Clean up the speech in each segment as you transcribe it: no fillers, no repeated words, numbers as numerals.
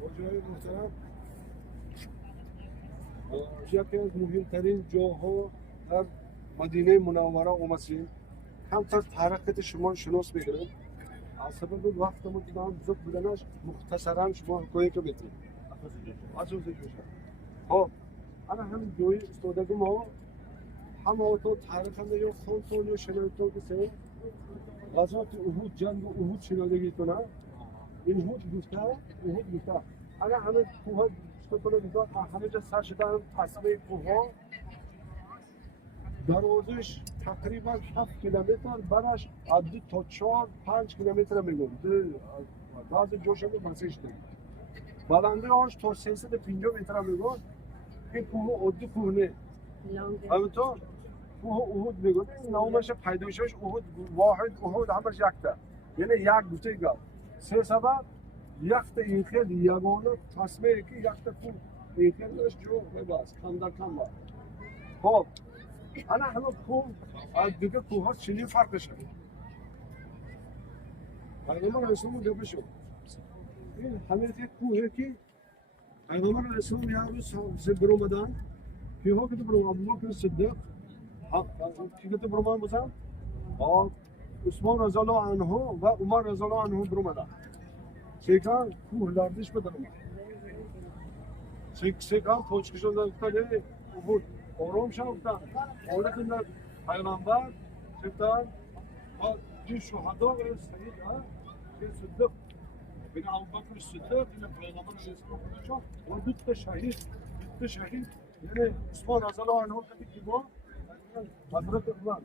حاجی‌های محترم، یکی از مهمترین جاها در مدینه منوره اومدیم. کمتر حرکت شما شناس بگیرید. از سبب وقت ما دیدم زود بودنش مختصرا شما حکایت رو بگید. از اون ذکر شد. خب انا همین جوی استودگی ما هم تو تاریخنده یا خونتون یا شنایتون که غزوات احد جنگ احد شنیدگی تو نه این احد گفته احد گفته انا همه کوه استودگی دیدم همه جا سر شدن تصویر کوه دروازش تقریبا 7 کیلومتر برش از 2 تا 4 5 کیلومتر میگم بعضی جاشو مسیج داریم بلندی آنش تا 350 متر میگم این کوه عادی کوه نه همینطور کوه احد میگم نامش پیدایشش احد واحد احد همش یکتا یعنی یک گوشه گل سه سبب یکتا این خیلی یگانه تصمیه که یکتا کوه این خیلیش جو بباز کم در کم باز خب انا همه کوه از دیگه کوه ها چنین فرقشه پیغمبر اسلام رو بشو این همه یک کوهه که پیغمبر اسلام یه روز برآمدن کیها که برو ابوبکر صدیق کی که برآمد بودن عثمان رضی الله عنه و عمر رضی الله عنه برآمدن سیکان کوه لردش بدرم سیکان پوچکشون داشته بود آرام شدن اول که پیغمبر گفتن این شهدا و سید این صدیق بین ابوبکر صدیق این پیغمبر اسلام و دو تا شهید یعنی عثمان رضی الله عنه که با حضرت عمر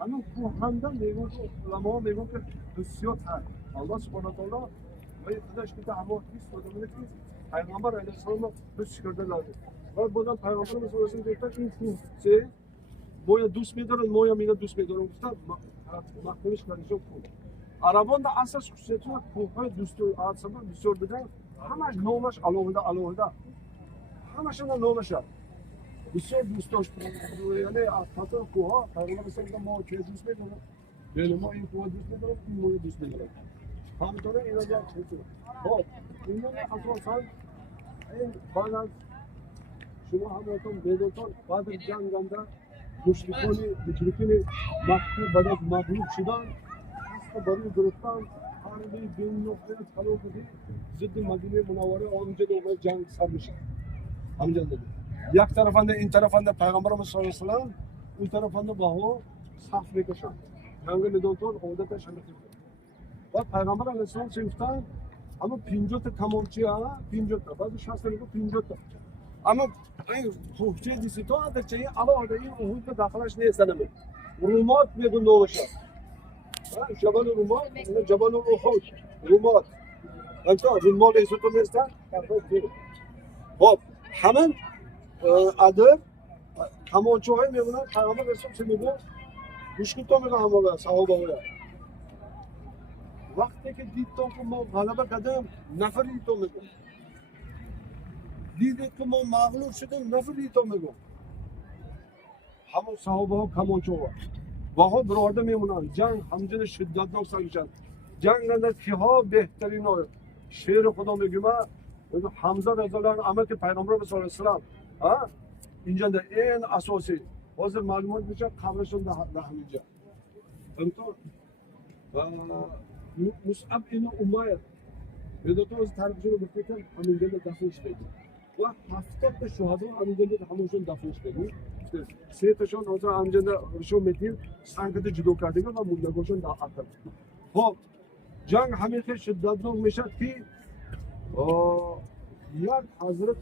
همون کوه خواندن میگن علما میگن که بسیار هست الله سبحانه و تعالی و خودش که همه نیست و که پیغمبر علیه السلام بس کرده لازم و بودن پیغمبر صلی الله علیه و آله این کوه سه مویا دوست می‌دارن مویا مینا دوست می‌دارن گفتن مخالفش کنیشون کوه عربان در اساس خصوصیت کوه‌های دوست و اصلا بسیار بدن همش نامش علاوه همش نامش بسیار دوست داشت یعنی از خاطر کوه پیغمبر مثلا ما چه دوست می‌داریم بین ما این کوه دوست می‌داریم این موی دوست می‌داریم همینطوره اینا جا چطور خب اینا اساساً این بعد از شما همتون بدونتون بعد از جنگ گنده مشرکین مکه بعد از مغلوب شدن دست برای گرفتن حربی بین نقطه طلو بودی ضد مدینه منوره آنجا دوباره جنگ سر میشه همینجا دیگه یک طرفنده این طرفنده پیغمبر صلی الله علیه و آله اون طرفنده با ها صف میکشن جنگ میدونتون عادتش همین و پیغمبر علیه السلام چه گفتن اما 50 تا کمانچه ها 50 تا بعد 60 تا 50 تا اما این توفچه دیسی تو آده چه علاوه این اون که داخلش نیست نمی رومات میگن نوشه جبل رومات جبل احد رومات انت رومات ایسو تو نیستن خب همین ادر کمانچه های میمونن پیغمبر رسول چه میگه مشکل تو میگه همه صحابه ها وقتی که دید تو که ما غلبه کردیم نفری تو میگم دیدید که ما مغلوب شدیم نفری تو میگم همون صحابه ها کمانچه ها و ها براده میمونن جنگ همچنین شدتناک سر میشن جنگ اندر که ها بهترین ها شعر خدا میگم حمزه رضی الله عنه اما که پیغمبر صلی الله علیه و آله اینجا در این اساسی باز معلومات میشه قبرشون در همینجا همینطور مصعب این امیر بدون از تاریخشون رو بفکر همینجا دفنش بدیم و 70 تا شهدا همینجا همونشون دفنش بدیم سه تاشون از همینجا شو میتیم سنگت جدا کردیم و موندگاشون در آخر خب جنگ همیشه شدتناک میشه که یک حضرت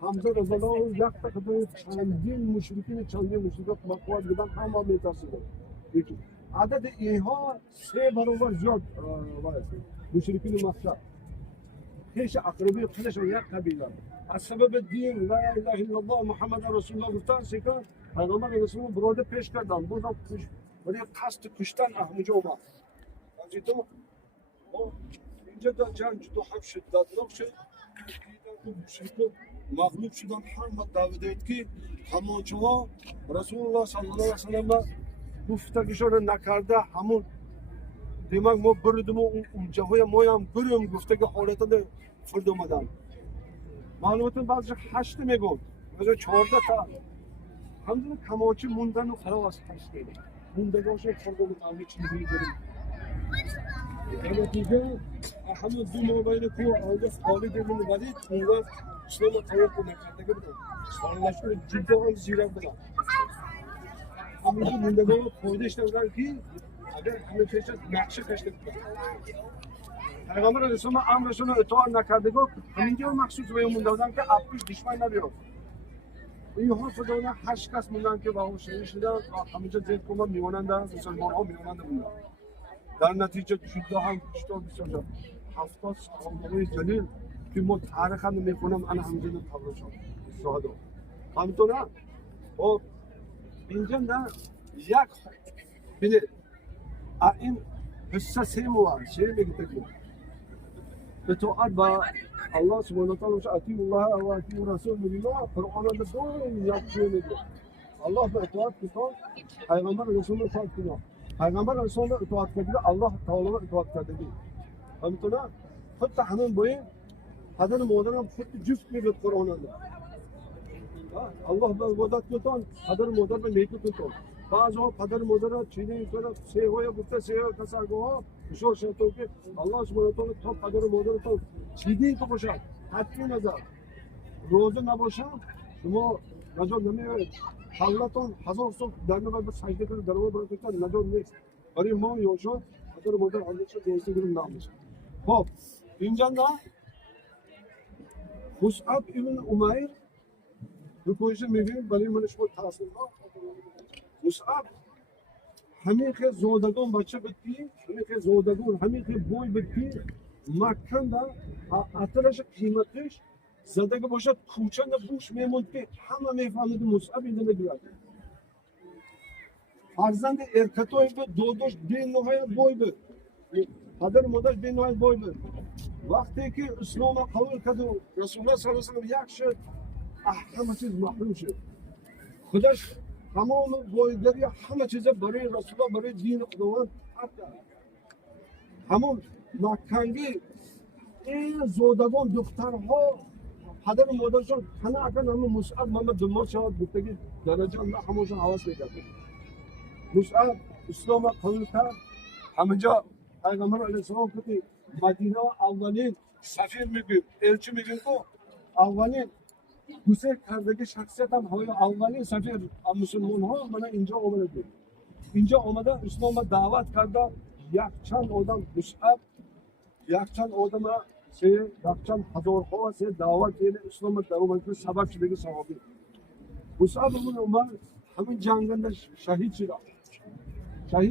حمزه رضی الله عنه یک تقدیر چندین مشرکین مقوات بودن همه میترسیدن یکی عدد اینها 3 برابر زیاد مشرکین مکه پیش اقربی خودش یک قبیله از سبب دین لا اله الا الله محمد رسول الله گفتن سیکن پیغمبر رسول الله براده پیش کردن بودن ولی قصد کشتن احمجه اومد تو اینجا در جنگ تو هم شدتناک شد مشرکین مغلوب شدن همه دعوت که همانچه ها رسول الله صلی الله علیه و سلم گفتگیشون نکرده همون demak ما بردیم و اون جاهای ما هم بریم گفته که حالت فرد اومدن معلوماتون بعضی 8 میگم بعضی 14 تا همون کماچی موندن و خلاص هسته موندگاش فرد اومدن هیچ چیزی بریم اما دیگه همون دو موبایل کو آنجا خالی دیدیم ولی اونجا اسلام تایید نکرده که بودن سالنشون جدا هم زیرا بودن همون موندگاه پایدش دادن که اگر همه چیز نقشه کشته بودن پیغمبر اسلام امرشون رو اطاعت نکرده گفت همینجا مخصوص به اون مونده بودن که اپیش دشمن نبیاد اینها خداوند 8 کس موندن که با اون شهید شدن و همینجا زید کما میمانند مسلمان ها میمانند موندن در نتیجه جدا هم بیشتر بسیار 70 صحابه جلیل که ما تاریخ هم میخونم انا همینجا تبرو شد شهدا همینطور نه خب اینجا نه یک بینه این حصه سه موارد چه میگه تکلیف اطاعت با الله سبحانه و تعالی اطیع الله و اطیع رسول میگه قرآن رو دو یک چیه میگه الله به اطاعت کن پیغمبر رسول رو اطاعت کن پیغمبر رسول رو اطاعت کرده الله تعالی رو اطاعت کرده همینطور نه خود همون باید پدر مادرم خود جفت میگه قرآن رو الله به وداد کن پدر مادر به نیکی کن بعضا پدر مادر چیزی میکنه سه های گفته سه های کسرگاه شور شد که الله سبحانه و تعالی تا پدر مادر تو چیزی که باشد حتی نظر روزه نباشد شما نجات نمیاد حالتون هزار سال در نباید به سجده کنید در نباید کنید نجات نیست برای ما یوشا پدر مادر حالت شد دوستی کنیم نمیشه خب اینجا نه مصعب ابن عمیر رکوعش میگیم برای من شما تحصیل ها مصعب همین که زودگان بچه بدی همین که زودگان همین که بوی بدی مکن دا اترش قیمتش زده که باشد کوچه نبوش میموند که همه میفهمید مصعب اینجا نگیرد فرزند ارکتوی بود دودوش بین نهایت بوی بود پدر مادرش بین نهایت بوی بود وقتی که اسلام قبول کرد و رسول الله صلی الله علیه و یک شد همه چیز محروم شد خودش تمام بایداری همه چیز برای رسول الله برای دین خداوند همون مکنگی این زودگان دخترها پدر و مادرشون تنه اکن همون مصعب محمد دمار شود گفته که درجه الله همونشون حواس میکرد مصعب اسلام قبول کرد همینجا پیغمبر علیه السلام که مدینه اولین سفیر میگیم الچی میگیم که اولین دوسته کردگی شخصیت هم های اولین سفیر مسلمان ها من اینجا آمده اینجا آمده اسلام دعوت کرده یک چند آدم مصعب یک چند آدم یک چند هزارها سه دعوت این اسلام در اومد سبب شده که صحابی مصعب ابن عمر همین جنگنده شهید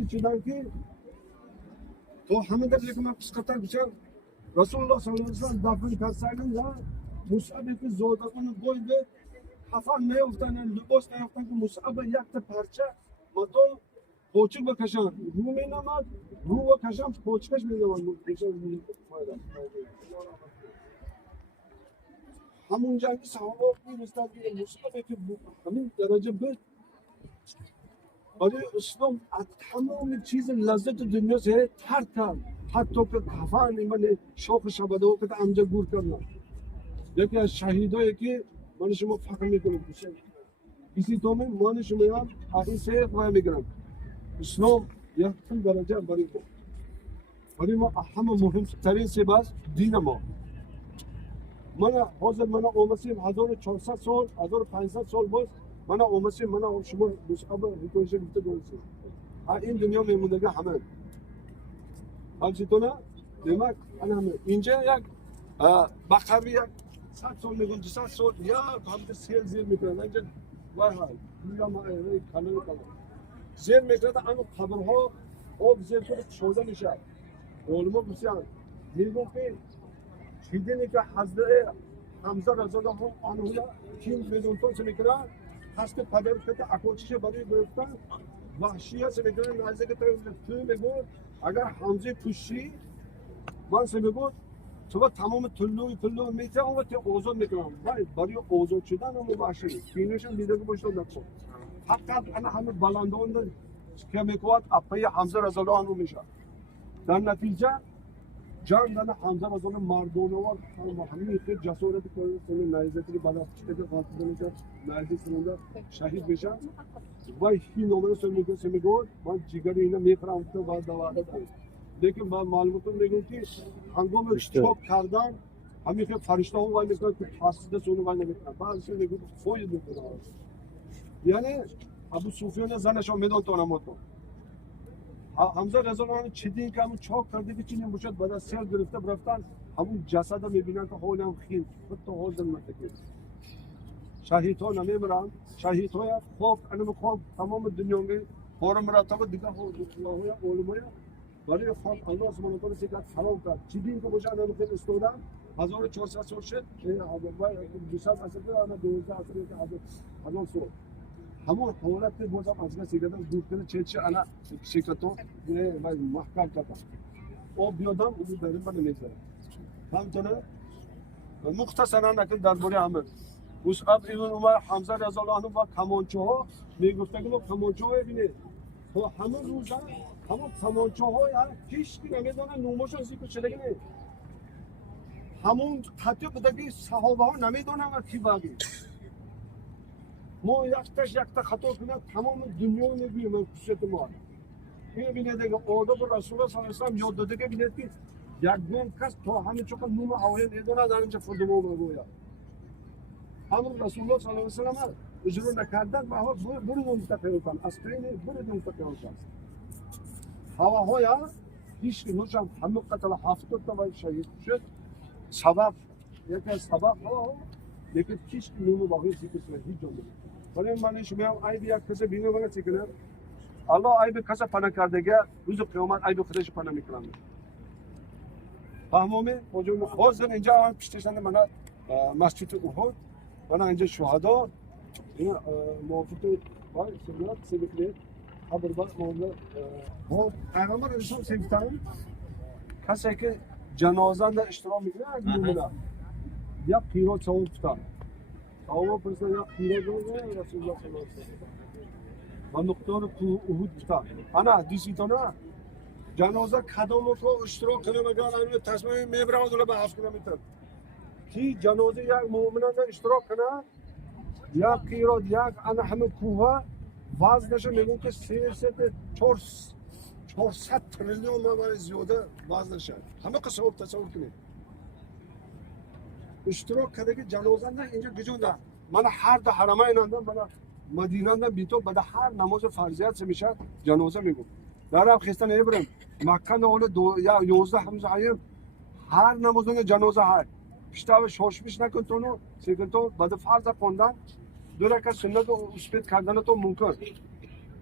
شدن که تو همین در یک من قسقطر بچر رسول الله صلی الله علیه و سلم دفن کرد یا مصعبی که زودگان بویده حفان نیفتن لباس نیفتن که مصعب یک تا پرچه مدو پوچک بکشن رو می نمد رو بکشن پوچکش می نمد همون جنگی صحابه میرستد که مصعبی که همین درجه بود برای اسلام تمام چیز لذت دنیا سے ترک کرد حتی که کفن من شوق شبده و که امجا گور کردن یکی از شهیدایی که من شما فکر میکنم کسی تو من شما هم آخری سه خواهی میگرم اسلام یک درجه برای ما همه مهم ترین سباز دین ما من حاضر من اومسیم 1400 سال 1500 سال باز من اومسیم من شما مصعب ریکویشه گفته دونسیم این دنیا میموندگه همه همچی تو نه دیمک همه اینجا یک بقری یک 100 سال میگن 200 سال یا هم سیل زیر میکنن اینجا وای های یا ما کانال زیر میکنن اما قبرها آب زیر کنه شوده میشه علما بسیار میگن که چیزی که حضرت حمزه رضی الله عنه کیم میدون تو میکنن هست پدر که اکوچیش برای گرفتن وحشی هست میکنن نزدیک تو میگن اگر حمزه پوشی من میگن تو تمام طلوع میته و تو اوزان میکنم برای اوزان شدن هم وحشی فینشون دیده که باشه نکن فقط انا همه بلندان که میکواد اپای حمزه رضی الله عنه میشه در نتیجه جان دانا حمزه رسول مردونه و همین خیلی جسارت کنه سن نایزتی بالا چیزی که قاطی کنه نایزی سنونده شهید بشه و هیچ نمره سر میگه من جیگر اینا میخرم تو بعد دواره کنم لیکن من معلوماتون میگم که هنگام چوب کردن همین که فرشته ها وای میکنن که حسد سونو وای نمیکنن بعضی میگن فوید میکنن یعنی ابو سفیان زنش رو میدون تو نموتو حمزه رضا خان چیدی که همون چاک کرده که چینی مشد بعد از سر گرفته برفتن همون جسد رو میبینن که حول هم خیل خود تو حوض المتکه شهید ها نمیبرن شهید های خوب انم خوب تمام دنیا می بارم مرتبه دیگه های علمای برای خان الله سبحانه و تعالی سیکات حرام کرد چیدی که مشد انم خیل استودن 1400 سال شد وای 200 اصل انا 12 اصل که هزار سال همون حالت بودم از کسی که دکتر چه انا شکاتو نه محکم کردم او بیادم او داریم من نمیذارم همچنین مختصرا نکن درباره عمل مصعب ابن عمر حمزه رضی الله عنه و کمانچه ها میگفتن که کمانچه ها ببینید تو همون روزا همون کمانچه ها هیچ کی نمیدونه نومش ذکر شده نه همون حتی بدگی صحابه ها نمیدونن و کی باقی ما یکتاش خطا کنه تمام دنیا میگویم من خصوصیت ما این بینید که آداب رسول الله صلی الله علیه و آله یاد داده که بینید که یک دون کس تا همین چون نوم هوای نداره در اینجا فردمو بگوید همون رسول الله صلی الله علیه و آله اجرا نکردن و ها برو منتقل کن اسپرین برو منتقل کن هواهای هیچ که نوشم همه قتل 70 تا شهید شد سبب یکی از سبب ها یکی هیچ نوم باقی ذکر هیچ جمله ولی من شما عیب یک کسی بینه ولی چیکنه الله عیب کسی پناه کردگه روز قیامت عیب خودش پناه میکنه فهمومی موجود خواست اینجا هم پیشتشند من مسجد احد من اینجا شهدا این موافق وای سنت سبکلی خبر بر مولا ها پیغمبر اسلام سیفتن کسی که جنازه در اشتراک میکنه نمیدونه یا پیرو ثواب فتن ثواب پس یا پیرو رسول الله صلی الله علیه و آله و مقدار احد فتن انا دیسیتونه جنازه کدامو تو اشتراک کنه مگر اینو تصمیم میبره دوله به 7 کیلومتر کی جنازه یک مؤمنان اشتراک کنه یا پیرو یک انا همه کوه وزنش میگن که 400 تریلیون مبلغ زیاده وزنش همه قصه تصور کنید اشتراک کرده که جنازه نه اینجا گجونده من هر دو حرمین اندم من مدینه اندم بیتو بعد هر نماز فرضیت میشه جنازه میگم دارم خسته نمیبرم مکه نه دو یا 11 همز عیم هر نماز جنازه های پیشتاو شوشش نکن تو نو سیکن تو بعد فرض خوندن دو رکعت سنت و اسپید کردن تو ممکن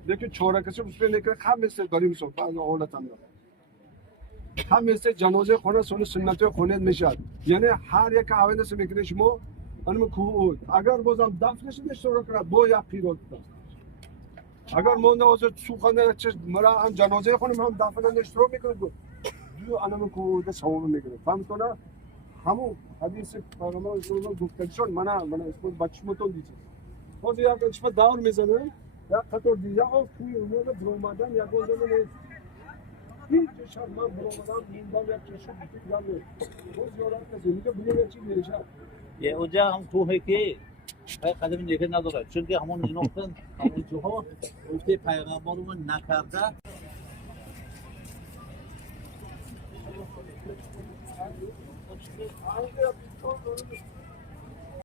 لیکن 4 رکعت اسپید نکنه خم مثل داریم سو بعد حالت هم هم مثل جنازه خونه سنت خونه میشد یعنی هر یک آینده سه میکنه شما انم کو اگر بازم دفنش نشور کنه با یا پیرو اگر مونده از سوخانه چه مرا هم جنازه خونه هم دفن نشور میکنه دو انم کو ده ثواب میکنه فهم کنه همون حدیث پیغمبر صلی الله علیه و آله من اسم بچه‌مون دیدم باز یا اسم داور میزنه یا خطر دیگه او توی اونجا درومادن یا گوندن نیست هیچ شب من درومادن میندم یا چشم دیدم باز یاران که میگه بگه چی میشه یه اونجا هم کوه که قدم دیگه نداره چون که همون نقطه همون جاها اونجا پیغمبرمون نکرده Thank you.